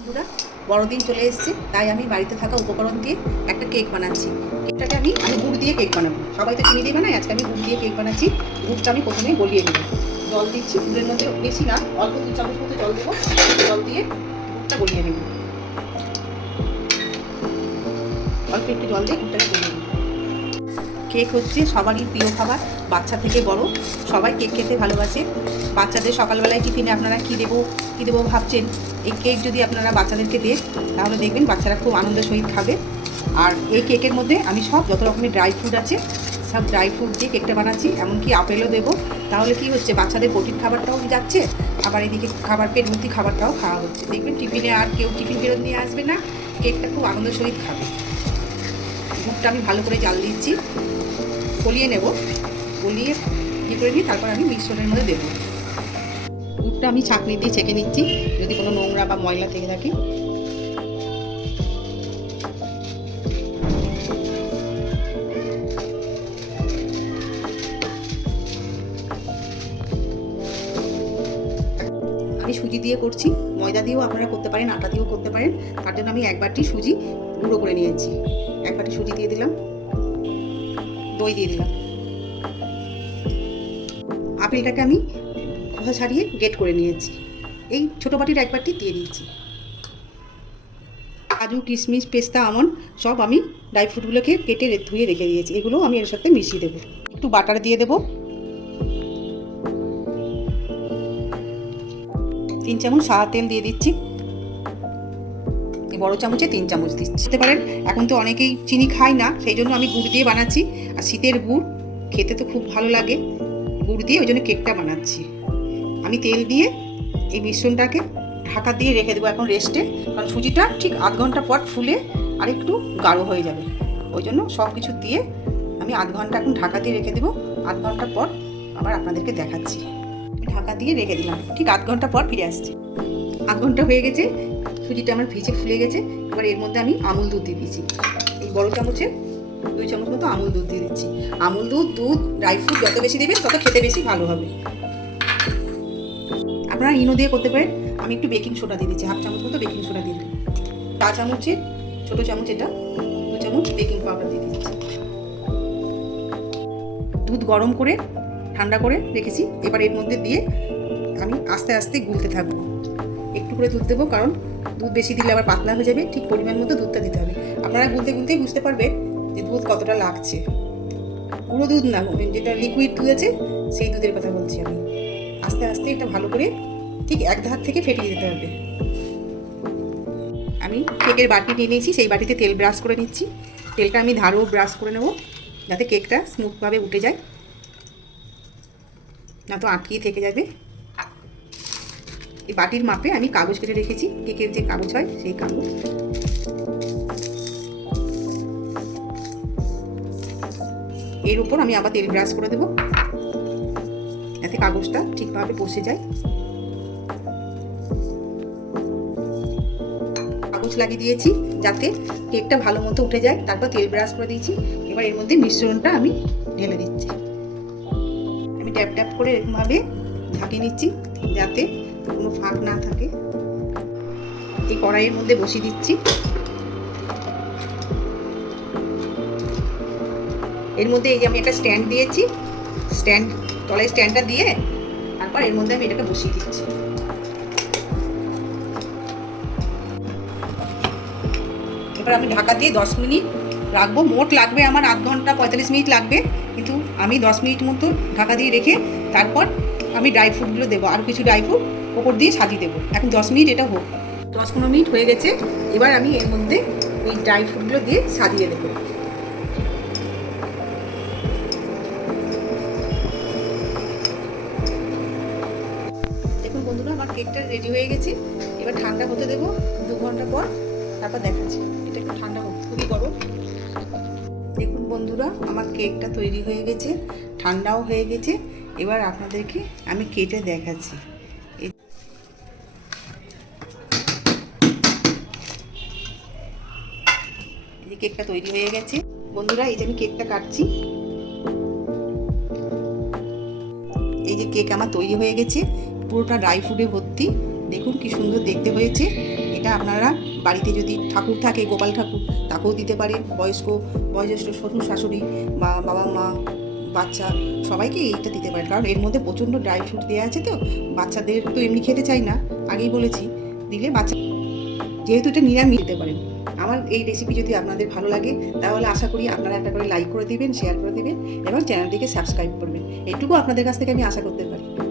বন্ধুরা, বড়দিন চলে এসেছে, তাই আমি বাড়িতে থাকা উপকরণ দিয়ে একটা কেক বানাচ্ছি। কেকটাকে আমি আমি গুড় দিয়ে কেক বানাবো। সবাই তো চিনি দিয়ে বানাই আজকে আমি গুড় দিয়ে কেক বানাচ্ছি। গুড়টা আমি প্রথমে গলিয়ে নেব। জল দিচ্ছি, গুড়ের মধ্যে বেশি না, অল্প দু চামচ মতো জল দেবো। জল দিয়ে গুড়টা গলিয়ে নেব। অল্প একটু জল দিয়ে গুড়টাকে গলিয়ে কেক হচ্ছে সবারই প্রিয় খাবার, বাচ্চা থেকে বড়, সবাই কেক খেতে ভালোবাসে। বাচ্চাদের সকালবেলায় টিফিনে আপনারা কী দেবো কী দেবো ভাবছেন? এই কেক যদি আপনারা বাচ্চাদেরকে দেন, তাহলে দেখবেন বাচ্চারা খুব আনন্দের সহিত খাবে। আর এই কেকের মধ্যে আমি সব যত রকমের ড্রাই ফ্রুট আছে, সব ড্রাই ফ্রুট দিয়ে কেকটা বানাচ্ছি, এমনকি আপেলও দেবো। তাহলে কি হচ্ছে, বাচ্চাদের প্রোটিন খাবারটাও যাচ্ছে, আবার এদিকে খাবার পেট ভর্তি খাবারটাও খাওয়া হচ্ছে। দেখবেন টিফিনে আর কেউ টিফিন ফেরত নিয়ে আসবে না, কেকটা খুব আনন্দের সহিত খাবে। দুধটা আমি ভালো করে জাল দিচ্ছি। গলিয়ে নেব। গলিয়ে ইয়ে করে নিই? তারপর আমি মিশ্রণের মধ্যে দেবো। দুধটা আমি ছাঁকনি দিয়ে ছেঁকে নিচ্ছি, যদি কোনো নোংরা বা ময়লা থেকে থাকে। আমি সুজি দিয়ে করছি। ময়দা দিয়েও আপনারা করতে পারেন, আটা দিয়েও করতে পারেন। তার জন্য আমি এক বাটি সুজি গুঁড়ো করে নিয়েছি। এক বাটি সুজি দিয়ে দিলাম। দই দিয়ে দিলাম। আপেলটাকে আমি খোসা ছাড়িয়ে গেট করে নিয়েছি। এই ছোটো বাটির এক বাটি দিয়ে দিয়েছি। কাজু কিশমিশ, পেস্তা আমন্ড সব আমি ড্রাই ফ্রুটগুলোকে কেটে ধুয়ে রেখে দিয়েছি। এগুলো আমি এর সাথে মিশিয়ে দেবো। একটু বাটার দিয়ে দেবো। তিন চামচ সাদা তেল দিয়ে দিচ্ছি। বড় চামচে তিন চামচ দিচ্ছি। বুঝতে পারেন? এখন তো অনেকেই চিনি খায় না, সেই জন্য আমি গুড় দিয়ে বানাচ্ছি। আর শীতের গুড়, খেতে তো খুব ভালো লাগে। গুড় দিয়ে ওই জন্য কেকটা বানাচ্ছি। আমি তেল দিয়ে এই মিশ্রণটাকে ঢাকা দিয়ে রেখে দেবো এখন রেস্টে। কারণ সুজিটা ঠিক আধ ঘণ্টা পর ফুলে আর একটু গাঢ় হয়ে যাবে। ওই জন্য সব কিছু দিয়ে আমি আধ ঘণ্টা এখন ঢাকা দিয়ে রেখে দেবো। আধ ঘণ্টা পর আবার আপনাদেরকে দেখাচ্ছি। ঢাকা দিয়ে রেখে দিলাম। ঠিক আধ ঘণ্টা পর ফিরে আসছি। আধ ঘণ্টা হয়ে গেছে। সুজিটা আমার ভিজে ফুলে গেছে। এবার এর মধ্যে আমি আমুল দুধ দিয়ে দিয়েছি। এই বড় চামচে দুই চামচ মতো আমুল দুধ দিয়ে দিচ্ছি। আমুল দুধ দুধ ড্রাই ফ্রুট যত বেশি দেবে তত খেতে বেশি ভালো হবে। আপনারা ইনো দিয়ে করতে পারেন। আমি একটু বেকিং সোডা দিয়ে দিচ্ছি। হাফ চামচ মতো বেকিং সোডা দিয়ে দিলাম। চা চামচের, ছোটো চামচ এটা, দু চামচ বেকিং পাউডার দিয়ে দিচ্ছি। দুধ গরম করে, ঠান্ডা করে রেখেছি। এবার এর মধ্যে দিয়ে আমি আস্তে আস্তে গুলতে থাকব। একটু করে দুধ দেবো, কারণ দুধ বেশি দিলে আবার পাতলা হয়ে যাবে, ঠিক পরিমাণ মতো দুধটা দিতে হবে। আপনারা গুলতে গুলতেই বুঝতে পারবেন যে দুধ কতটা লাগছে। পুরো দুধ না যেটা লিকুইড দুধ আছে, সেই দুধের কথা বলছি আমি। আস্তে আস্তে এটা ভালো করে ঠিক এক ধার থেকে ফেটিয়ে দিতে হবে। আমি কেকের বাটি নিয়ে নিয়েছি, সেই বাটিতে তেল ব্রাশ করে নিচ্ছি। তেলটা আমি ধারও ব্রাশ করে নেব, যাতে কেকটা স্মুথভাবে উঠে যায়, না তো আটকিয়ে থেকে যাবে। এই বাটির মাপে আমি কাগজ কেটে রেখেছি কেকের যে কাগজ হয় সেই কাগজ। এর উপর আমি আবার তেল ব্রাশ করে দেবো, যাতে কাগজটা ঠিকভাবে বসে যায়। কাগজ লাগিয়ে দিয়েছি, যাতে কেকটা ভালো মতো উঠে যায়, তারপর তেল ব্রাশ করে দিয়েছি। এবার এর মধ্যে মিশ্রণটা আমি ঢেলে দিচ্ছি। আমি ট্যাপ ট্যাপ করে এরকমভাবে ঝাঁকিয়ে নিচ্ছি, যাতে কোনো ফাঁক না থাকে। এই কড়াইয়ের মধ্যে বসিয়ে দিচ্ছি। এর মধ্যে এই যে আমি একটা স্ট্যান্ড দিয়েছি। স্ট্যান্ড, তলায় স্ট্যান্ডটা দিয়ে তারপর এর মধ্যে আমি এটাকে বসিয়ে দিচ্ছি। এবার আমি ঢাকা দিয়ে দশ মিনিট রাখব। মোট লাগবে আমার আধ ঘণ্টা পঁয়তাল্লিশ মিনিট লাগবে। কিন্তু আমি দশ মিনিট মতো ঢাকা দিয়ে রেখে তারপর আমি ড্রাই ফ্রুটগুলো দেবো। আর কিছু ড্রাই ফ্রুট ওপর দিয়ে সাজিয়ে দেবো। এখন দশ মিনিট এটা হোক। দশ পনেরো মিনিট হয়ে গেছে। এবার আমি এর মধ্যে ওই ড্রাই ফ্রুটগুলো দিয়ে সাজিয়ে দেবো। দেখুন বন্ধুরা, আমার কেকটা রেডি হয়ে গেছে। এবার ঠান্ডা হতে দেবো দু ঘণ্টা পর। তারপর দেখাচ্ছি। এটা একটু ঠান্ডা খুবই গরম। দেখুন বন্ধুরা, আমার কেকটা তৈরি হয়ে গেছে। ঠান্ডাও হয়ে গেছে। এবার আপনাদেরকে আমি কেটে দেখাচ্ছি। কেকটা তৈরি হয়ে গেছে। বন্ধুরা, এই যে আমি কেকটা কাটছি। এই যে কেক আমার তৈরি হয়ে গেছে, পুরোটা ড্রাই ফ্রুটে ভর্তি। দেখুন কি সুন্দর দেখতে হয়েছে। এটা আপনারা বাড়িতে যদি ঠাকুর থাকে, গোপাল ঠাকুর, তাকেও দিতে পারে বয়স্ক, বয়োজ্যেষ্ঠ শ্বশুর শাশুড়ি বা বাবা মা, বাচ্চা, সবাইকে এইটা দিতে পারেন। কারণ এর মধ্যে প্রচণ্ড ড্রাই ফ্রুট দেওয়া আছে তো, বাচ্চাদের তো এমনি খেতে চাই না। আগেই বলেছি, দিলে বাচ্চা যেহেতু এটা নিরামিষ, দিতে পারেন। আমার এই রেসিপি যদি আপনাদের ভালো লাগে, তাহলে আশা করি আপনারা একটা করে লাইক করে দেবেন শেয়ার করে দেবেন, এবং চ্যানেলটিকে সাবস্ক্রাইব করবেন। এটুকু আপনাদের কাছ থেকে আমি আশা করতে পারি।